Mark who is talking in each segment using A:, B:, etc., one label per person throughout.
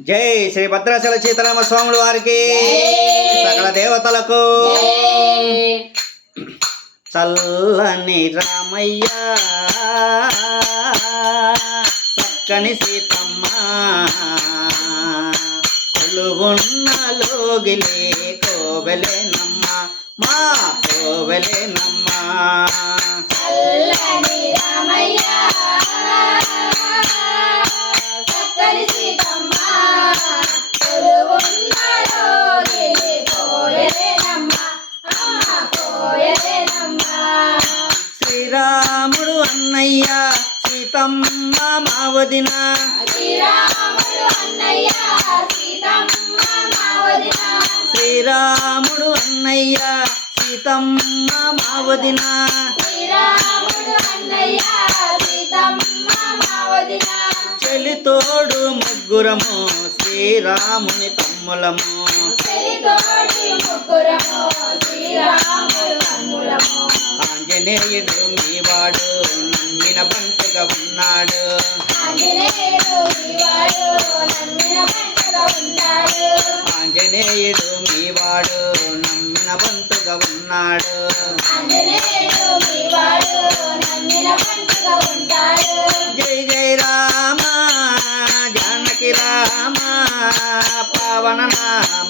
A: జై శ్రీ భద్రాచల సీతారామ స్వాముల వారికి సకల దేవతలకు. చల్లని రామయ్య చక్కని సీతమ్మ కొలువున్న లోగిలే కోవెలేనమ్మ మా కోవెలేనమ్మ. శ్రీరాముడు అన్నయ్య సీతమ్మ మా వదిన
B: శ్రీరాముడు అన్నయ్య సీతమ్మ మా వదిన
A: శ్రీరాముడు అన్నయ్య సీతమ్మ మా వదిన
B: శ్రీరాముడు అన్నయ్య సీతమ్మ మా వదిన
A: చెలితోడు ముగ్గురము శ్రీరాముని తమ్ములము.
B: ముగ్గురము శ్రీరాముడు
A: ఆంజనేయుడు మీవాడు నమ్మిన బంటుగా ఉన్నాడు.
B: ఆంజనేయుడు ఈవాడు నమ్మిన పంటగా ఉన్నాడు.
A: ఆంజనేయుడు మీవాడు నమ్మిన బంటుగా ఉన్నాడు. జై జై రామ జానకి రామ పవన నామ.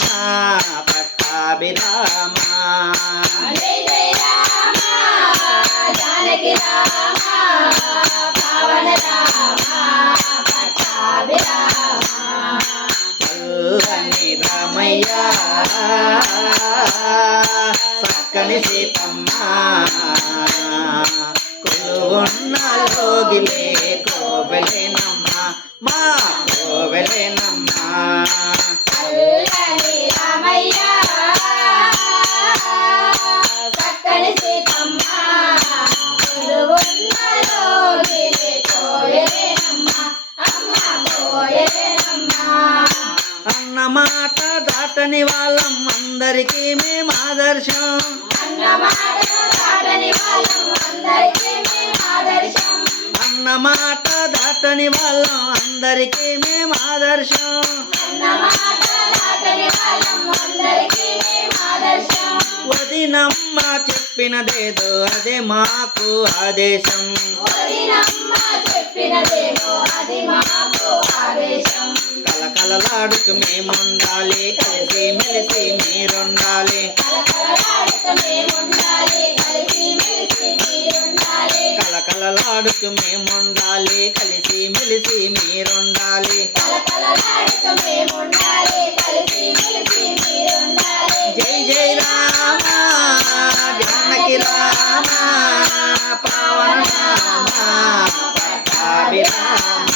A: చక్కని సీతమ్మ. కొలువున్న లోగిలే కోవెలేనమ్మ. మా కోవెలేనమ్మ.
B: చల్లని రామయ్య. చక్కని సీతమ్మ. అమ్మ
A: అన్నమాట దాటని వాళ్ళం అందరికీ మేము ఆదర్శం.
B: అన్నమాట దాటని వాళ్ళం అందరికీ మేము ఆదర్శం.
A: వదినమ్మ చెప్పినదేదో అదే మాకు ఆదేశం.
B: చెప్పినదేమో అది మాకు ఆదేశం
A: కలకలలాడుతూ మేముండాలి. కలిసి మెలిసి మీరుండాలి.
B: కలకలలాడుకు మేముండాలి. కలిసి మెలిసి మీరుండాలి.
A: కలిసి మీరుండాలి జై జై రామ జానకి రామ పావన నామ పట్టాభిరామ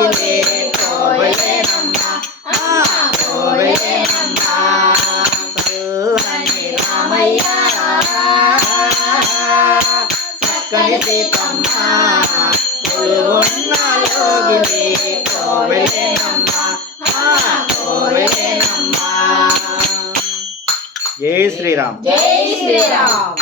A: లోగిలే కోవలేనమ్మ ఆ కోవలేనమ్మ చల్లని రామయ్య చక్కని సీతమ్మ కొలువున్న జై శ్రీరామ్.
B: జై శ్రీరామ్.